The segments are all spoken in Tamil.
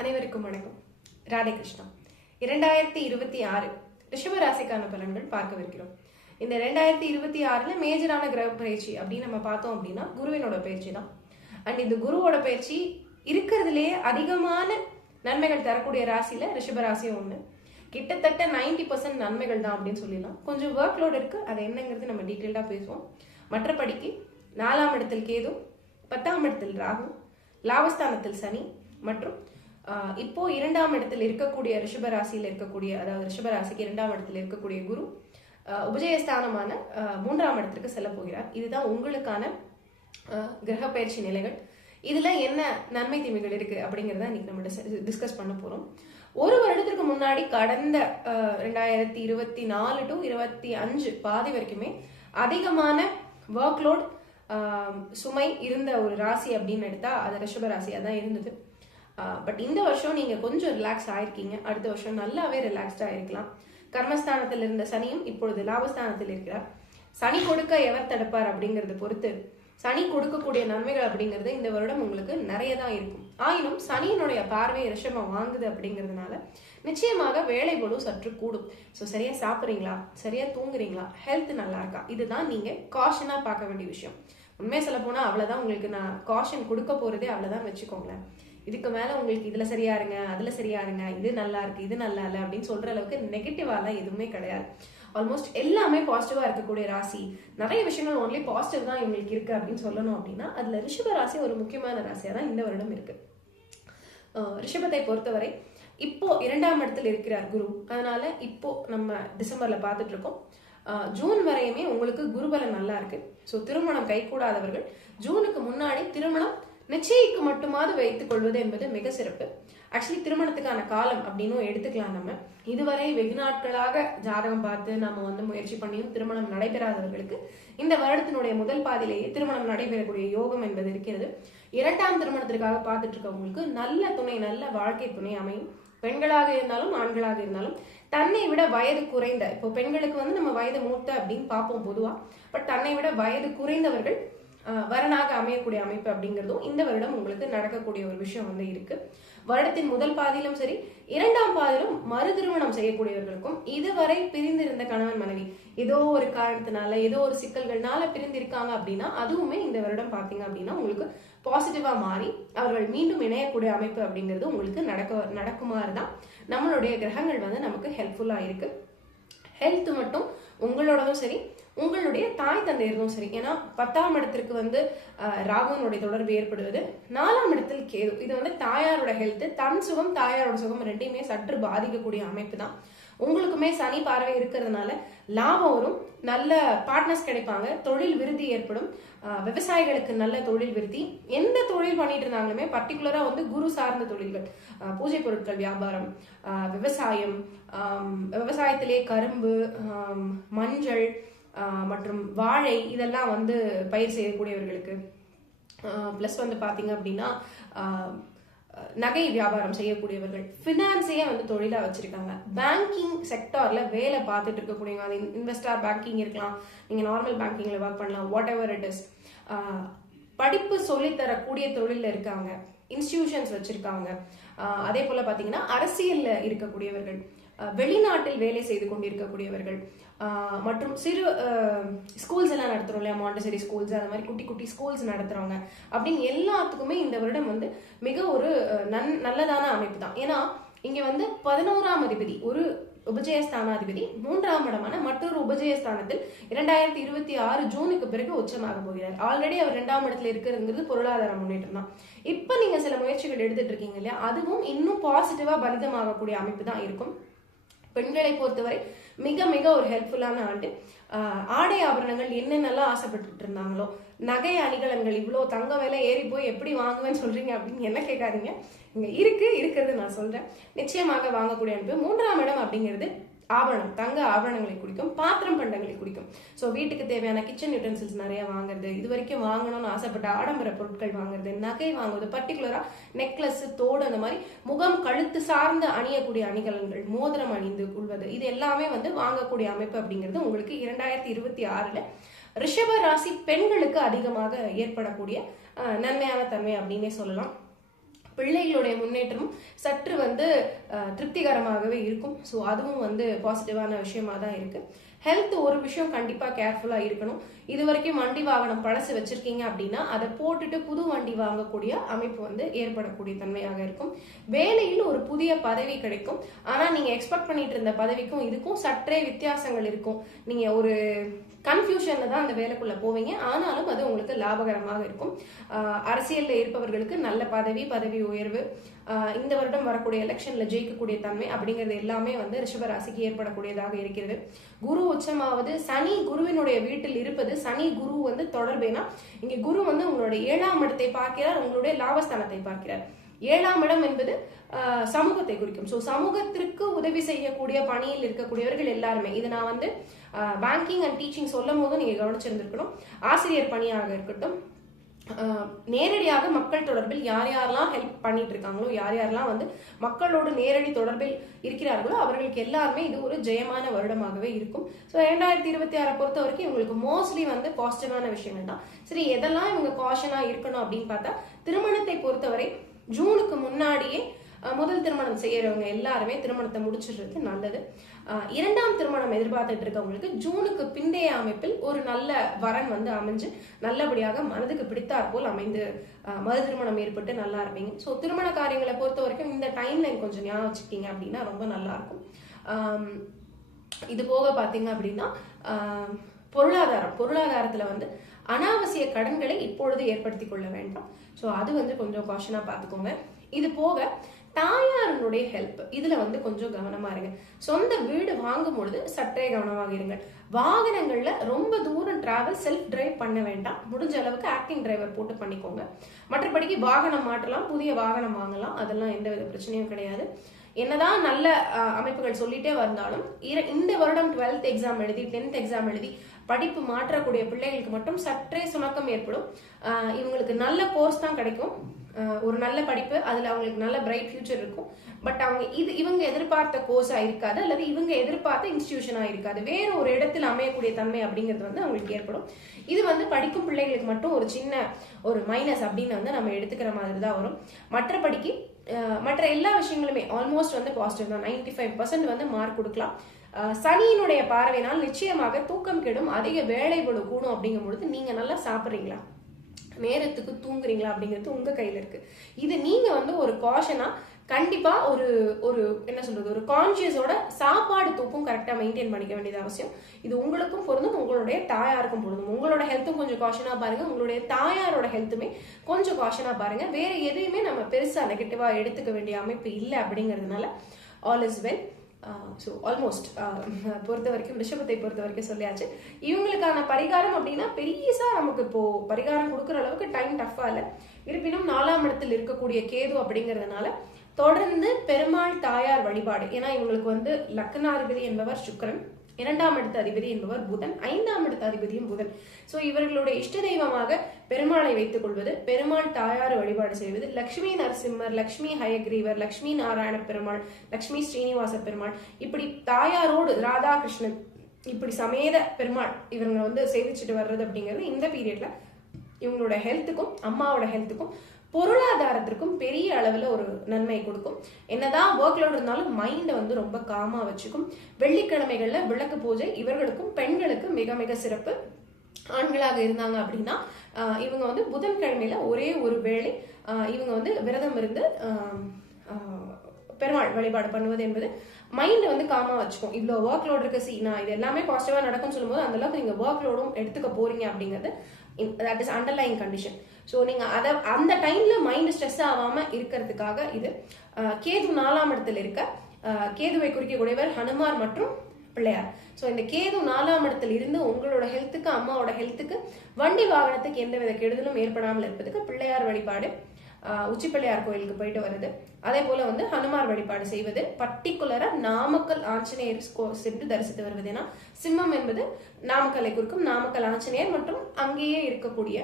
அனைவருக்கும் வணக்கம். ராதே கிருஷ்ணா. 2026 ரிஷபராசிக்கான பலன்கள் பார்க்கவிருக்கிறோம். இந்த 2026ல மேஜரான கிரக பயிற்சி அப்படின்னு நம்ம பார்த்தோம் அப்படின்னா குருவினோட பயிற்சி தான். அண்ட் இந்த குருவோட பயிற்சி இருக்கிறதுலேயே அதிகமான நன்மைகள் தரக்கூடிய ராசியில ரிஷபராசியும் ஒண்ணு. கிட்டத்தட்ட 90% நன்மைகள் தான் அப்படின்னு சொல்லிடலாம். கொஞ்சம் ஒர்க் லோட் இருக்கு, அது என்னங்கிறது நம்ம டீட்டெயில்டா பேசுவோம். மற்றபடிக்கு 4ஆம் இடத்தில் கேது, 10ஆம் இடத்தில் ராகு, லாபஸ்தானத்தில் சனி மற்றும் இப்போ 2ஆம் இடத்தில் இருக்கக்கூடிய ரிஷபராசியில் இருக்கக்கூடிய, அதாவது ரிஷபராசிக்கு 2ஆம் இடத்தில் இருக்கக்கூடிய குரு உபஜயஸ்தானமான 3ஆம் இடத்திற்கு செல்ல போகிறார். இதுதான் உங்களுக்கான கிரக பயிற்சி நிலைகள். இதுல என்ன நன்மை தீமைகள் இருக்கு அப்படிங்கறத இன்னைக்கு நம்ம டிஸ்கஸ் பண்ண போறோம். ஒரு வருடத்திற்கு முன்னாடி கடந்த 2024 to 25 பாதி வரைக்குமே அதிகமான ஒர்க் லோட் சுமை இருந்த ஒரு ராசி அப்படின்னு எடுத்தா அது ரிஷப ராசியா தான் இருந்தது. பட் இந்த வருஷம் நீங்க கொஞ்சம் ரிலாக்ஸ் ஆயிருக்கீங்க. அடுத்த வருஷம் நல்லாவே ரிலாக்ஸ்டா இருக்கலாம். கர்மஸ்தானத்தில் இருந்த சனியும் இப்பொழுது லாபஸ்தானத்தில் இருக்கிறார். சனி கொடுக்க எவர் தடுப்பார் அப்படிங்கறத பொறுத்து சனி கொடுக்கக்கூடிய நன்மைகள் அப்படிங்கிறது இந்த வருடம் உங்களுக்கு நிறைய தான் இருக்கும். ஆயினும் சனியினுடைய பார்வையை ரிஷபம் வாங்குது அப்படிங்கிறதுனால நிச்சயமாக வேலை பளு சற்று கூடும். ஸோ சரியா சாப்பிட்றீங்களா, சரியா தூங்குறீங்களா, ஹெல்த் நல்லா இருக்கா, இதுதான் நீங்க காஷனா பார்க்க வேண்டிய விஷயம். உண்மையை சொல்ல போனா அவ்வளவுதான். உங்களுக்கு நான் காஷன் கொடுக்க போறதே அவ்வளவுதான் வச்சுக்கோங்களேன். இதுக்கு மேல உங்களுக்கு இதுல சரியா இருங்க, அதுல சரியா இருங்க, இது நல்லா இருக்கு, இது நல்லா இல்லை அப்படின்னு சொல்ற அளவுக்கு நெகட்டிவாலாம் எதுவுமே கிடையாது. ஆல்மோஸ்ட் எல்லாமே பாசிட்டிவா இருக்கக்கூடிய ராசி. நிறைய விஷயங்கள் ஒன்லி பாசிட்டிவ் தான் இவங்களுக்கு இருக்கு அப்படின்னு சொல்லணும் அப்படின்னா அதுல ரிஷப ராசி ஒரு முக்கியமான ராசியா தான் இந்த வருடம் இருக்கு. ரிஷபத்தை பொறுத்தவரை இப்போ 2ஆம் இடத்தில் இருக்கிறார் குரு. அதனால இப்போ நம்ம டிசம்பர்ல பார்த்துட்டு இருக்கோம். ஜூன் வரையுமே உங்களுக்கு குருபலன் நல்லா இருக்கு. ஸோ திருமணம் கைகூடாதவர்கள் ஜூனுக்கு முன்னாடி திருமணம் நிச்சயிக்கு மட்டுமாவது வைத்துக் கொள்வது என்பது மிக சிறப்பு. ஆக்சுவலி திருமணத்துக்கான காலம் அப்படின்னு எடுத்துக்கலாம். நம்ம இதுவரை வெகு நாட்களாக ஜாதகம் பார்த்து நம்ம முயற்சி பண்ணியும் திருமணம் நடைபெறாதவர்களுக்கு இந்த வருடத்தினுடைய முதல் பாதியிலேயே திருமணம் நடைபெறக்கூடிய யோகம் என்பது இருக்கிறது. 2ஆம் திருமணத்திற்காக பார்த்துட்டு இருக்கவங்களுக்கு நல்ல துணை, நல்ல வாழ்க்கை துணை அமையும். பெண்களாக இருந்தாலும் ஆண்களாக இருந்தாலும் தன்னை விட வயது குறைந்த, இப்போ பெண்களுக்கு நம்ம வயது மூத்த அப்படின்னு பார்ப்போம் பொதுவா. பட் தன்னை விட வயது குறைந்தவர்கள் வரனாக அமையக்கூடிய அமைப்பு அப்படிங்கிறதும் இந்த வருடம் உங்களுக்கு நடக்கக்கூடிய ஒரு விஷயம் இருக்கு. வருடத்தின் முதல் பாதியிலும் சரி, 2ஆம் பாதியிலும் மறு திருமணம் செய்யக்கூடியவர்களுக்கும் இதுவரை பிரிந்திருந்த கணவன் மனைவி ஏதோ ஒரு காரணத்தினால, ஏதோ ஒரு சிக்கல்கள்னால பிரிந்திருக்காங்க அப்படின்னா அதுவுமே இந்த வருடம் பாத்தீங்க அப்படின்னா உங்களுக்கு பாசிட்டிவா மாறி அவர்கள் மீண்டும் இணையக்கூடிய அமைப்பு அப்படிங்கிறது உங்களுக்கு நடக்குமாறு தான் நம்மளுடைய கிரகங்கள் நமக்கு ஹெல்ப்ஃபுல்லா இருக்கு. ஹெல்த் மட்டும் உங்களோடதும் சரி, உங்களுடைய தாய் தந்தையரும் சரி. ஏன்னா 10ஆம் இடத்திற்கு ராகுனுடைய தொடர்பு ஏற்படுவது, 4ஆம் இடத்தில் கேது. இது தாயாரோட ஹெல்த், தன் சுகம் தாயாரோட சுகம் ரெண்டையுமே சற்று பாதிக்கக்கூடிய அமைப்பு தான். உங்களுக்குமே சனி பார்வை இருக்கிறதுனால லாபம் வரும், நல்ல பார்ட்னர்ஸ் கிடைப்பாங்க, தொழில் விருத்தி ஏற்படும். விவசாயிகளுக்கு நல்ல தொழில் விருத்தி. எந்த தொழில் பண்ணிட்டு இருந்தாங்களுமே பர்டிகுலரா குரு சார்ந்த தொழில்கள், பூஜை பொருட்கள் வியாபாரம், விவசாயம், விவசாயத்திலே கரும்பு, மஞ்சள் மற்றும் வாழை இதெல்லாம் பயிர் செய்யக்கூடியவர்களுக்கு, பிளஸ் பாத்தீங்க அப்படின்னா நகை வியாபாரம் செய்யக்கூடியவர்கள், பினான்ஸையே தொழிலா வச்சிருக்காங்க, பேங்கிங் செக்டார்ல வேலை பார்த்துட்டு இருக்கக்கூடியவங்க, அது இன்வெஸ்டார் பேங்கிங் இருக்கலாம், நீங்க நார்மல் பேங்கிங்ல ஒர்க் பண்ணலாம், வாட் எவர் இட் இஸ். படிப்பு சொல்லித்தரக்கூடிய தொழில இருக்காங்க, இன்ஸ்டிடியூஷன்ஸ் வச்சிருக்காங்க. அதே போல பாத்தீங்கன்னா அரசியல்ல இருக்கக்கூடியவர்கள், வெளிநாட்டில் வேலை செய்து கொண்டிருக்கக்கூடியவர்கள் மற்றும் சிறு ஸ்கூல்ஸ் எல்லாம் நடத்துறோம் இல்லையா, மாண்டசரி ஸ்கூல்ஸ், அந்த மாதிரி குட்டி குட்டி ஸ்கூல்ஸ் நடத்துறவங்க அப்படின்னு எல்லாத்துக்குமே இந்த வருடம் மிக ஒரு நல்லதான அமைப்பு தான். ஏன்னா இங்க 11ஆம் அதிபதி, ஒரு உபஜயஸ்தானாதிபதி 3ஆம் இடமான மற்றொரு உபஜயஸ்தானத்தில் 2026 ஜூனுக்கு பிறகு உச்சமாக போகிறார். ஆல்ரெடி அவர் 2ஆம் இடத்துல இருக்கிறதுங்கிறது பொருளாதார முன்னேற்றம் தான். இப்ப நீங்க சில முயற்சிகள் எடுத்துட்டு இருக்கீங்க இல்லையா, அதுவும் இன்னும் பாசிட்டிவா பலிதமாகக்கூடிய அமைப்பு தான் இருக்கும். பெண்களை பொறுத்தவரை மிக மிக ஒரு ஹெல்ப்ஃபுல்லான ஆண்டு. ஆடை ஆபரணங்கள் என்னென்னலாம் ஆசைப்பட்டு இருந்தாங்களோ, நகை அணிகலன்கள், இவ்வளோ தங்க விலை ஏறி போய் எப்படி வாங்குவேன்னு சொல்றீங்க அப்படின்னு என்ன கேட்காதீங்க. இங்க இருக்கிறது நான் சொல்றேன். நிச்சயமாக வாங்கக்கூடிய அனுப்பு. 3ஆம் இடம் அப்படிங்கிறது ஆபரணம், தங்க ஆபரணங்களை குடிக்கும், பாத்திரம் பண்டங்களை குடிக்கும். ஸோ வீட்டுக்கு தேவையான கிச்சன் யூட்டன்சில்ஸ் நிறைய வாங்குறது, இது வரைக்கும் வாங்கணும்னு ஆசைப்பட்ட ஆடம்பர பொருட்கள் வாங்குறது, நகை வாங்குவது, பர்டிகுலரா நெக்லஸ், தோடு, அந்த மாதிரி முகம் கழுத்து சார்ந்து அணியக்கூடிய அணிகலன்கள், மோதிரம் அணிந்து கொள்வது, இது எல்லாமே வாங்கக்கூடிய அமைப்பு அப்படிங்கிறது உங்களுக்கு 2026ல ரிஷப ராசி பெண்களுக்கு அதிகமாக ஏற்படக்கூடிய நன்மையான தன்மை அப்படின்னே சொல்லலாம். பிள்ளைகளுடைய முன்னேற்றமும் சற்று வந்து திருப்திகரமாகவே இருக்கும். ஸோ அதுவும் வந்து பாசிட்டிவான விஷயமா தான் இருக்கு. ஹெல்த் ஒரு விஷயம் கண்டிப்பா கேர்ஃபுல்லா இருக்கணும். இது வரைக்கும் வண்டி வாகனம் பழசு வச்சிருக்கீங்க அப்படின்னா அதை போட்டுட்டு புது வண்டி வாங்கக்கூடிய அமைப்பு வந்து ஏற்படக்கூடிய தன்மையாக இருக்கும். வேலையில் ஒரு புதிய பதவி கிடைக்கும். ஆனா நீங்க எக்ஸ்பெக்ட் பண்ணிட்டு இருந்த பதவிக்கும் இதுக்கும் சற்றே வித்தியாசங்கள் இருக்கும். நீங்க ஒரு கன்ஃபியூஷன்ல தான் அந்த வேலைக்குள்ள போவீங்க. ஆனாலும் அது உங்களுக்கு லாபகரமாக இருக்கும். அரசியல்ல இருப்பவர்களுக்கு நல்ல பதவி உயர்வு, இந்த வருடம் வரக்கூடிய எலெக்ஷன்ல ஜெயிக்கக்கூடிய தன்மை அப்படிங்கிறது எல்லாமே வந்து ரிஷபராசிக்கு ஏற்படக்கூடியதாக இருக்கிறது. குரு உச்சமாவது சனி குருவினுடைய வீட்டில் இருப்பது, சனி குரு வந்து தொடர்பேனா இங்க குரு வந்து உங்களுடைய 7ஆம் இடத்தை பார்க்கிறார், உங்களுடைய லாபஸ்தானத்தை பார்க்கிறார். 7ஆம் இடம் என்பது சமூகத்தை குறிக்கும். ஸோ சமூகத்திற்கு உதவி செய்யக்கூடிய பணியில் இருக்கக்கூடியவர்கள் எல்லாருமே, இது நான் வந்து பேங்கிங் அண்ட் டீச்சிங் சொல்லும் போது நீங்க கவனிச்சிருந்திருக்கணும். ஆசிரியர் பணியாக இருக்கட்டும், நேரடியாக மக்கள் தொடர்பில் யார் யாரெல்லாம் ஹெல்ப் பண்ணிட்டு இருக்காங்களோ, யார் யாரெல்லாம் வந்து மக்களோடு நேரடி தொடர்பில் இருக்கிறார்களோ அவர்களுக்கு எல்லாருமே இது ஒரு ஜெயமான வருடமாகவே இருக்கும். ஸோ 2026 பொறுத்த வரைக்கும் இவங்களுக்கு மோஸ்ட்லி வந்து பாசிட்டிவான விஷயங்கள் தான். சரி, எதெல்லாம் இவங்க காஷனா இருக்கணும் அப்படின்னு பார்த்தா, திருமணத்தை பொறுத்தவரை ஜூனுக்கு முன்னாடியே முதல் திருமணம் செய்யறவங்க எல்லாருமே திருமணத்தை முடிச்சிடுறது நல்லது. 2ஆம் திருமணம் எதிர்பார்த்துட்டு இருக்கவங்களுக்கு ஜூனுக்கு பிந்தைய அமைப்பில் ஒரு நல்ல வரன் வந்து அமைஞ்சு நல்லபடியாக மனதுக்கு பிடித்தாற் போல் அமைந்து மறு திருமணம் ஏற்பட்டு நல்லா இருப்பீங்க. ஸோ திருமண காரியங்களை பொறுத்த வரைக்கும் இந்த டைம் லைன் கொஞ்சம் ஞாபகம் வச்சுக்கிட்டீங்க அப்படின்னா ரொம்ப நல்லா இருக்கும். இது போக பாத்தீங்க அப்படின்னா பொருளாதாரத்துல வந்து அனாவசிய கடன்களை இப்பொழுது ஏற்படுத்தி கொள்ள வேண்டாம். ஸோ அது வந்து கொஞ்சம் காஷனா பார்த்துக்கோங்க. இது போக தாயாருடைய ஹெல்ப், இதுல வந்து கொஞ்சம் கவனமா இருங்க. சொந்த வீடு வாங்கும் பொழுது சற்றே கவனமாக இருங்க. வாகனங்கள்ல ரொம்ப தூரம் டிராவல் செல்ஃப் டிரைவ் பண்ண வேண்டாம். முடிஞ்ச அளவுக்கு ஆக்டிங் டிரைவர் போட்டு பண்ணிக்கோங்க. மற்றபடிக்கு வாகனம் மாற்றலாம், புதிய வாகனம் வாங்கலாம், அதெல்லாம் எந்த வித பிரச்சனையும் கிடையாது. என்னதான் நல்ல அமைப்புகள் சொல்லிட்டே வந்தாலும் இந்த வருடம் 12th எக்ஸாம் எழுதி 10th எக்ஸாம் எழுதி படிப்பு மாற்றக்கூடிய பிள்ளைகளுக்கு மட்டும் சற்றே சுணக்கம் ஏற்படும். இவங்களுக்கு நல்ல கோர்ஸ் தான் கிடைக்கும், ஒரு நல்ல படிப்பு, அதுல அவங்களுக்கு நல்ல பிரைட் ஃபியூச்சர் இருக்கும். பட் அவங்க இவங்க எதிர்பார்த்த கோர்ஸா இருக்காது, அல்லது இவங்க எதிர்பார்த்த இன்ஸ்டிடியூஷனா இருக்காது, வேற ஒரு இடத்துல அமையக்கூடிய தன்மை அப்படிங்கிறது வந்து அவங்களுக்கு ஏற்படும். இது வந்து படிக்கும் பிள்ளைகளுக்கு மட்டும் ஒரு சின்ன ஒரு மைனஸ் அப்படின்னு வந்து நம்ம எடுத்துக்கிற மாதிரி தான் வரும். மற்றபடிக்கு மற்ற எல்லா விஷயங்களுமே ஆல்மோஸ்ட் வந்து பாசிட்டிவ் தான். 95% வந்து மார்க் கொடுக்கலாம். சனியினுடைய பார்வையினால் நிச்சயமாக தூக்கம் கெடும், அதிக வேலை பளு கூடும். அப்படிங்கும் பொழுது நீங்க நல்லா சாப்பிட்றீங்களா, நேரத்துக்கு தூங்குறீங்களா அப்படிங்கிறது உங்க கையில இருக்கு. இது நீங்க வந்து ஒரு காஷனா கண்டிப்பா ஒரு என்ன சொல்றது, ஒரு கான்சியஸோட சாப்பாடு தூக்கம் கரெக்டா மெயின்டைன் பண்ணிக்க வேண்டியது அவசியம். இது உங்களுக்கும் பொருந்தும், உங்களுடைய தாயாருக்கும் பொருந்தும். உங்களோட ஹெல்த்தும் கொஞ்சம் காஷனா பாருங்க, உங்களுடைய தாயாரோட ஹெல்த்துமே கொஞ்சம் காஷனா பாருங்க. வேற எதையுமே நம்ம பெருசா நெகட்டிவா எடுத்துக்க வேண்டிய அமைப்பு இல்லை அப்படிங்கிறதுனால all is well. So almost பொறுத்த வரைக்கும் ரிஷபத்தை பொறுத்த வரைக்கும் சொல்லியாச்சு. இவங்களுக்கான பரிகாரம் அப்படின்னா பெரியசா நமக்கு இப்போ பரிகாரம் கொடுக்குற அளவுக்கு டைம் டஃபா இல்லை. இருப்பினும் 4ஆம் இடத்தில் இருக்கக்கூடிய கேது அப்படிங்கிறதுனால தொடர்ந்து பெருமாள் தாயார் வழிபாடு. ஏன்னா இவங்களுக்கு வந்து லக்னாதிபதி என்பவர் சுக்கிரன், 2ஆம் இடத்து அதிபதி என்பவர் புதன், 5ஆம் இடத்து அதிபதியும் புதன். ஸோ இவர்களுடைய இஷ்ட தெய்வமாக பெருமாளை வைத்துக் கொள்வது, பெருமாள் தாயார் வழிபாடு செய்வது, லக்ஷ்மி நரசிம்மர், லக்ஷ்மி ஹயக்ரீவர், லக்ஷ்மி நாராயண பெருமாள், லக்ஷ்மி ஸ்ரீனிவாச பெருமாள், இப்படி தாயாரோடு ராதாகிருஷ்ணன் இப்படி சமேத பெருமாள் இவங்க வந்து சேவிச்சுட்டு வர்றது அப்படிங்கிறது இந்த பீரியட்ல இவங்களோட ஹெல்த்துக்கும் அம்மாவோட ஹெல்த்துக்கும் பொருளாதாரத்திற்கும் பெரிய அளவுல ஒரு நன்மை கொடுக்கும். என்னதான் ஒர்க் லோட் இருந்தாலும் மைண்டை வந்து ரொம்ப காமா வச்சுக்கும். வெள்ளிக்கிழமைகள்ல விளக்கு பூஜை இவர்களுக்கும் பெண்களுக்கு மிக மிக சிறப்பு. ஆண்களாக இருந்தாங்க அப்படின்னா இவங்க வந்து புதன்கிழமையில ஒரே ஒரு வேளை இவங்க வந்து விரதம் இருந்து பெருமாள் வழிபாடு பண்ணுவது என்பது மைண்ட் வந்து காமா வச்சுக்கும். இவ்வளோ ஒர்க் லோட் இருக்கு, நான் இது எல்லாமே பாசிட்டிவா நடக்கும்னு சொல்லும்போது அந்த அளவுக்கு நீங்க ஒர்க் லோடும் எடுத்துக்க போறீங்க அப்படிங்கிறது that is underlying condition. So நீங்க அதை அந்த டைம்ல மைண்ட் ஸ்ட்ரெஸ் ஆகாம இருக்கிறதுக்காக இது. கேது 4ஆம் இடத்துல இருக்க, கேதுவை குறிக்கக்கூடியவர் ஹனுமார் மற்றும் பிள்ளையார். ஸோ இந்த கேது 4ஆம் இடத்துல இருந்து உங்களோட ஹெல்த்துக்கு அம்மாவோட ஹெல்த்துக்கு வண்டி வாகனத்துக்கு எந்தவித கெடுதலும் ஏற்படாமல் இருப்பதுக்கு பிள்ளையார் வழிபாடு, உச்சி பிள்ளையார் கோயிலுக்கு போயிட்டு வருது, அதே போல வந்து ஹனுமார் வழிபாடு செய்வது, பர்டிகுலரா நாமக்கல் ஆஞ்சநேயர் சென்று தரிசித்து வருவது. ஏன்னா சிம்மம் என்பது நாமக்கலை குறிக்கும். நாமக்கல் ஆஞ்சநேயர் மற்றும் அங்கேயே இருக்கக்கூடிய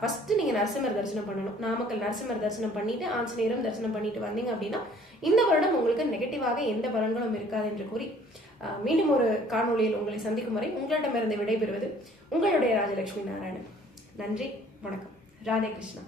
ஃபர்ஸ்ட் நீங்க நரசிம்மர் தரிசனம் பண்ணணும். நாமக்கல் நரசிம்மர் தரிசனம் பண்ணிட்டு ஆஞ்சநேயரும் தரிசனம் பண்ணிட்டு வந்தீங்க அப்படின்னா இந்த வருடம் உங்களுக்கு நெகட்டிவாக எந்த பலன்களும் இருக்காது என்று கூறி மீண்டும் ஒரு காணொலியில் உங்களை சந்திக்கும் வரை உங்களிடமிருந்து விடைபெறுவது உங்களுடைய ராஜலட்சுமி நாராயணன். நன்றி, வணக்கம். ராதே கிருஷ்ணா.